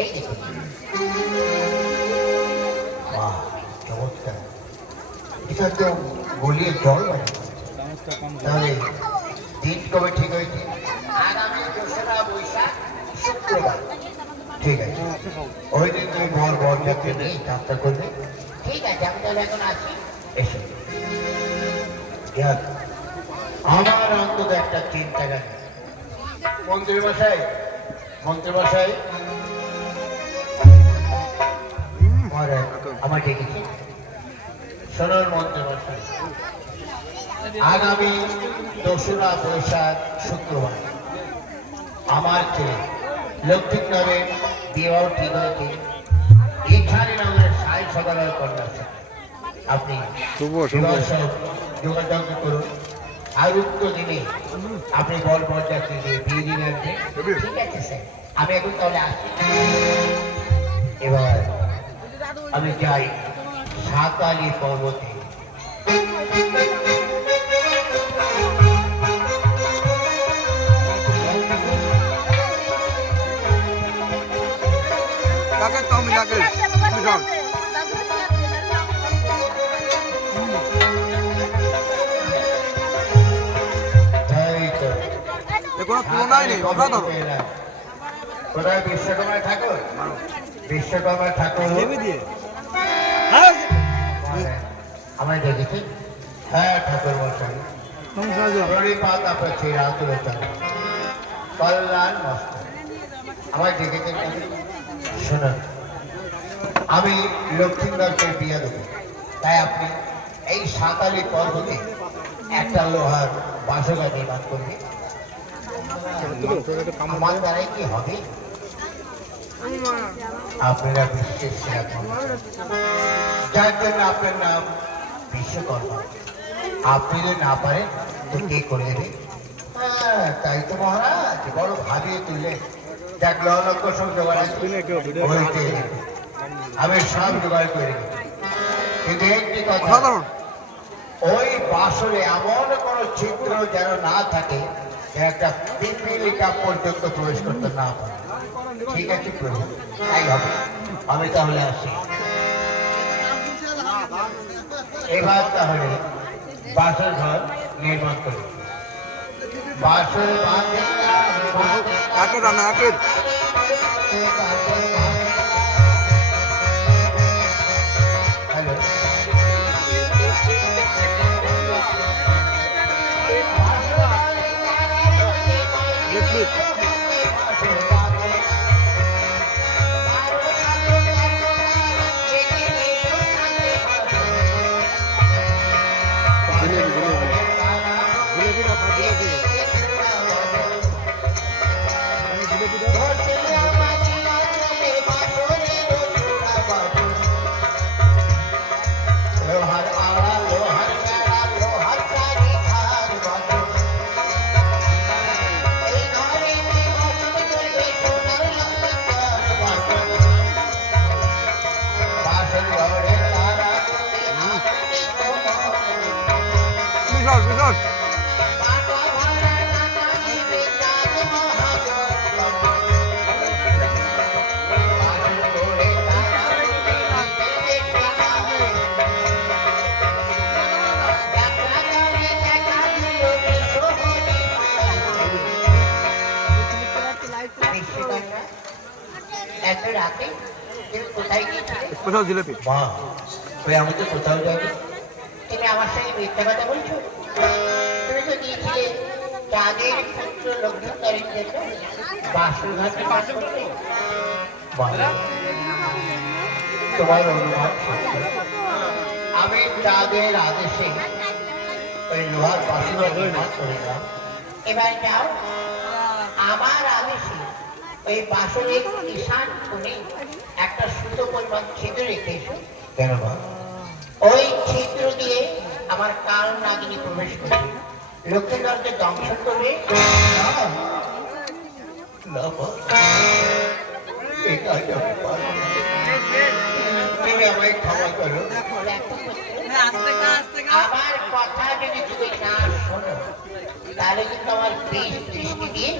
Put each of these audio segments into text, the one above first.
এই দেখুন চমৎকার, এটা তো গলিয়ে জল মানে। তাহলে দিন কবে ঠিক হয়েছে? আগামী ২রা বৈশাখ শুক্রবার। ঠিক আছে, ওই দিন তুমি বর যাত্রী নিয়ে যাত্রা করবে। ঠিক আছে, আমি তাহলে এখন আসি। এসো। আমার অন্তত একটা চিন্তা গেছে। মন্ত্রীমশাই, মন্ত্রীমশাই আমার ডেকেছি। শোনুন মন্ত্রীমশাই, আগামী ২রা বৈশাখ শুক্রবার আমার ছেলে লক্ষ্মীনগরের বিবাহ ঠিক হয়েছে ইছারি নগরের সাই সদালয় কন্যার সাথে। আপনি যোগাযোগ করুন, আর উক্ত দিনে আপনি বর বরযাত্রী দিয়ে বিয়ে দিবেন। ঠিক আছে স্যার, আমি এখন তাহলে আসছি। এবার আমি যাই সাতালি পর্বতে। কোথায় বিশ্বকর্মায় ঠাকুর? বিশ্বকর্মায় ঠাকুর আমায় দেখেছি। হ্যাঁ ঠাকুর মশাই, প্রণিপাত আপনার ছেড়া তুলেছেন, কল্যাণ মস্ত আমায় দেখেছেন। শুনুন, আমি লক্ষ্মীনগরকে বিয়ে দেবো, তাই আপনি এই সাঁতালি পর্বতে একটা লোহার বাসকা নির্মাণ করবে। আমার দ্বারাই কি হবে? আপনারা বিশ্বের সেরা, যার জন্য আপনার নাম বিশ্বকর্মা। আপনি যদি না পারেন তো কে করে দেবে? তাই তো মহারাজ বড় ভাবিয়ে তুললে। যাক লক্ষ সব জোগাড় আমি সব জোগাড় করে কিন্তু একটি কথা, ওই বাসরে এমন কোন ছিদ্র যেন না থাকে, একটা পিপিলিকা পর্যন্ত প্রবেশ করতে না পারে। ঠিক আছে প্রভু, তাই হবে। আমি তাহলে আসি। এবার তাহলে বাসর ঘর নির্মাণ করি। বাসর কোথাও জিলেপি মা ওই আমাকে কোথাও যাবে। তুমি আমার সঙ্গে মিথ্যা কথা বলছো? তুমি তো গিয়েছিলে চাঁদের পুত্র লক্ষ্মীনগরের জন্য বাসুঘাটে কাজ করতে। তোমার অনুমান, আমি চাঁদের আদেশে ওই লোহার বাসুঘাট নির্মাণ করিলাম। এবার যাও আমার আদেশে ওই বাসনের ঈশান কোণে একটা সুতো পরিমাণ ছিদ্র রেখে এসো। কেন মা? ওই ছিদ্র দিয়ে আমার কাল নাগিনী প্রবেশ করবে, লক্ষ্মীনগরকে দংশন করবে। তুমি আমায় ক্ষমা করো। আমার কথা যদি তুমি না শোনো তাহলে কিন্তু আমার বেশ দৃষ্টি দিয়ে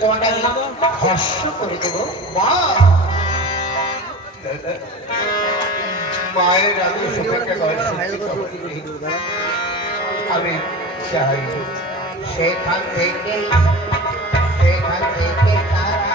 তোমাকে আমি হর্ষ করে দেবো মা। মায়ের আমি আমি চাই সেখান থেকে তারা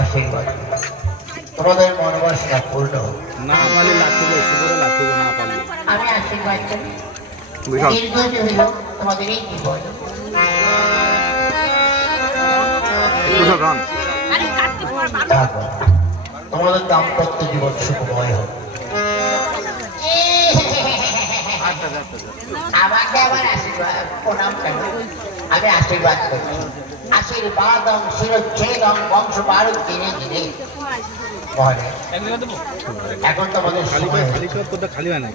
আশীর্বাদ তোমাদের মনোবাসনা পূর্ণ না পারলে লাগবে না পারলে আমি আশীর্বাদ করি দীর্ঘজীবী হোক তোমাদের এই জীবন। তোমাদের দাম্পত্য জীবন সুখময় হোক। আমাকে আমার আশীর্বাদ প্রণাম কেন, আমি আশীর্বাদ করছি। আশীর্বাদম শিরচ্ছেদম বংশ বারুদ দিনে দিনে। এখন তোমাদের খালি হয় না,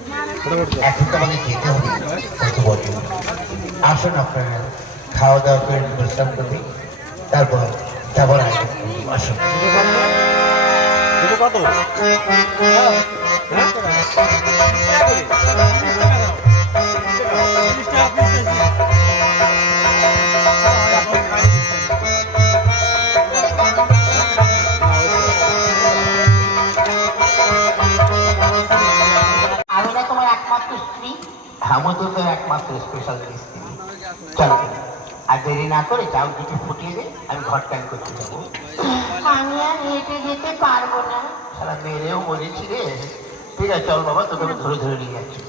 এখন তোমাদের যেতে হবে। আসুন আপনারা খাওয়া দাওয়া করে বিশ্রাম করবে, তারপর যাবার আগে আসুন। কত আমাদের তো একমাত্র স্পেশাল স্ত্রী। চলো আর দেরি না করে চাউ দুটো ফুটিয়ে দে, আমি ঘর টাইম করতে যাবো। আমি আর হেঁটে যেতে পারবো না। সারা মেয়েরেও বলেছি রে। ঠিক আছে চল বাবা, তোকে ধরে ধরে নিয়ে যাচ্ছি।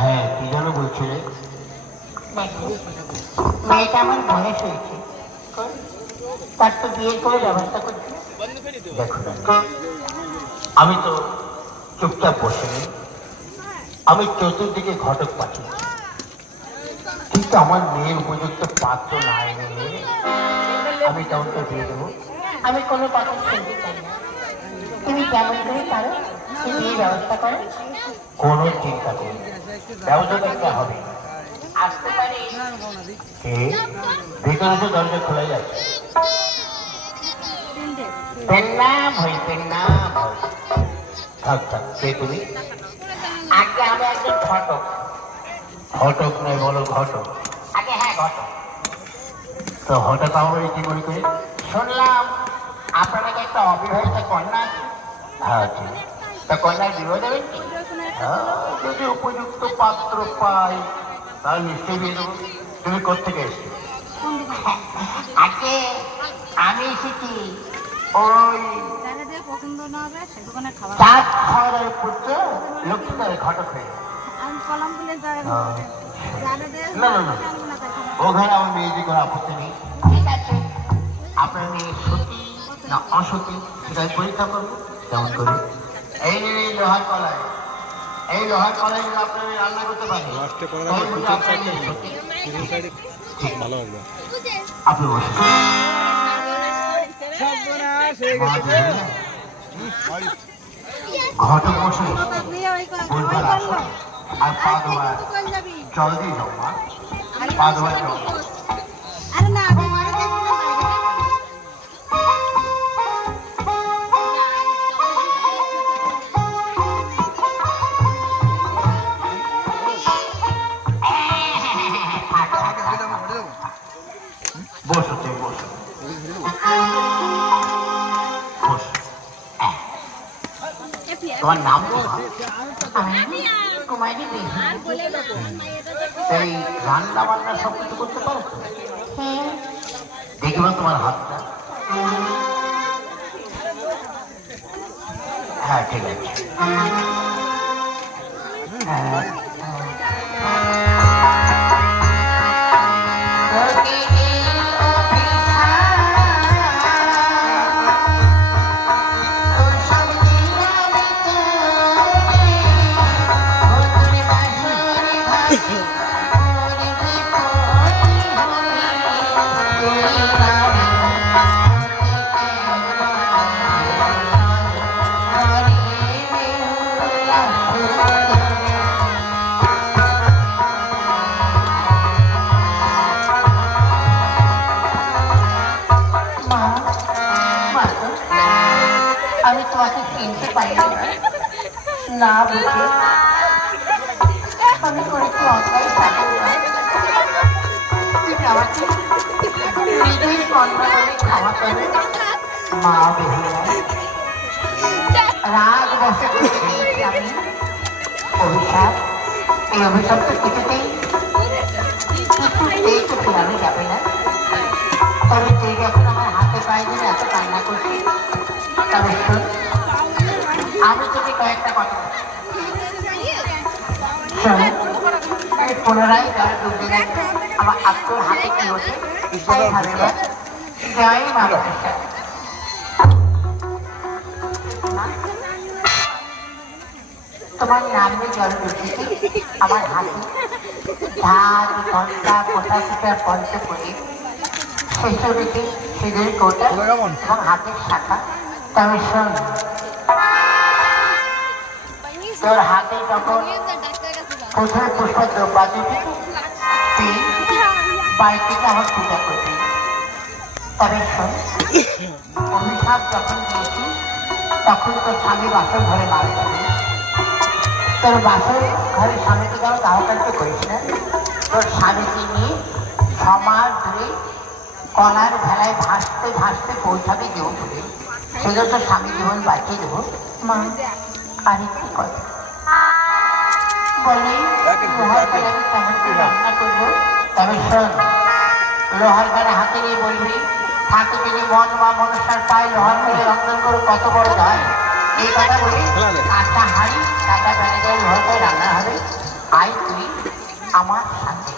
হ্যাঁ, কি যেন বলছিলে? মেয়েটা আমার বয়স হয়েছে, তার তো বিয়ের করে ব্যবস্থা করছি। দেখো আমি তো চুপচাপ বসে নেই, আমি চতুর্দিকে ঘটক পাঠিয়েছি, কিন্তু আমার মেয়ের উপযুক্ত পাত্র না এনে আমি কাউকে দিয়ে দেবো। আমি কোনো কথা শুনতে চাই না। তুমি কেমন করে পারো তুমি এই ব্যবস্থা করো। কোনো চিন্তা করি ব্যবস্থা করতে হবে। আসতে পারি ভিতরে তো দরজা খোলা যাচ্ছে। থাক থাক, কে তুমি? আগে আমি একজন ঘটক। ঘটক নয়, বলো ঘটক। আগে হ্যাঁ ঘটক। তো হঠাৎ আমার কি মনে করি শুনলাম আপনার কাছে একটা অবিবাহিত কন্যা আছে। হ্যাঁ ঠিক, তা কন্যার বিবাহ দেবেন কি? যদি উপযুক্ত পাত্র পাই তাহলে নিশ্চয়ই বিয়ে দেবো। তুমি কোথেকে এসছো? আগে আমি এসেছি ওই চাঁদ খাওয়ারের পুত্র লক্ষ্মীদের ঘটক হয়ে। না না না, ওখানে আমার মেয়েদের কোনো আপত্তি নেই। ঠিক আছে, আপনার মেয়ে সতী না অসতী সেটা পরীক্ষা করবো। কেমন করে? এই লোহার কলায়, এই লোহার কলায় আপনার রান্না করতে পারেন। আপনি বসুন। ঘটক বসে বুধবার আসো আর পা ধোয়া জল দিয়ে যাও মা, পা ধোয়া জল। বসো তুমি বসো, তোমার নাম কুমারী দেবী। এই রান্না বান্না সব কিছু করতে পারো তো? দেখবো তোমার হাতটা। হ্যাঁ ঠিক আছে হ্যাঁ আমি তোমাকে চিনতে পারিনি না বুঝি আমি করেছি অন্যায় তুমি আমাকে নিজের কন্যা বলে ক্ষমা করে মা বেহুলা রাগ বসে করে দিয়েছি আমি অভিশাপ এই অভিশাপ তো কিছুতেই তো ফেরানো যাবে না তবে তুই যখন আমার হাতে পায়ে দিলে এত কান্না করছি তবে শোন আমি তোকে কয়েকটা কথা শোন আমি পুনরায় জল ডুবতে যাই আমার আত্মর হাতে কি হচ্ছে সেই ভাবে জয় মা মনসা তোমার নামে জল ডুবতেছি আমার হাতে ঢাক ঘন্টা কোটা কুটার পঞ্চ করে শেষে সিঁদুর কোটা এবং হাতের শাখা তবে শোন তোর হাতে যখন প্রথমে পুষ্প দ্রব্যা দিবি তুই বাড়ি থেকে আমার পূজা করবি তবে শোন অভিশাপ যখন দিয়েছি তখন তোর স্বামী বাসর ঘরে মারা যাবে তোর বাসর ঘরে স্বামীকে যেন দাহকান্ত করিস না তোর স্বামীকে নিয়ে 6 মাস ধরে কলার ভেলায় ভাসতে ভাসতে পৌঁছাবে দেবপুরে সেগুলো তো স্বামী জীবন বাঁচিয়ে দেবো মা আরেকটি কথা বলে লোহার বেলা আমি কেমন করে রান্না করবো তবে শোন লোহার বেলা হাতে নিয়ে বলবি থাকে যদি মন বা মনসার পায় লোহার বেলা রন্ধন করে কত বড় হয় এই কথা বলি কাঁচা হাড়ি কাঁচা বেলা যায় লোহার বেলা রান্না হবে আয় তুই আমার সাথে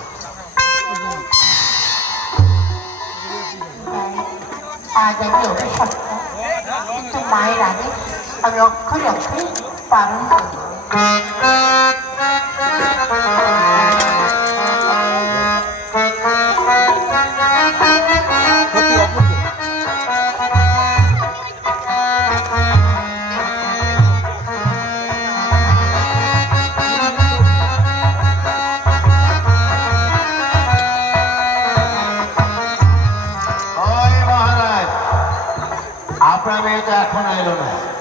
আজ আমি অভিশপ্ত কিন্তু মায়ের আগে আমি অক্ষরে অক্ষরে পালন করব আপনার মেয়ে তো এখনো এলো না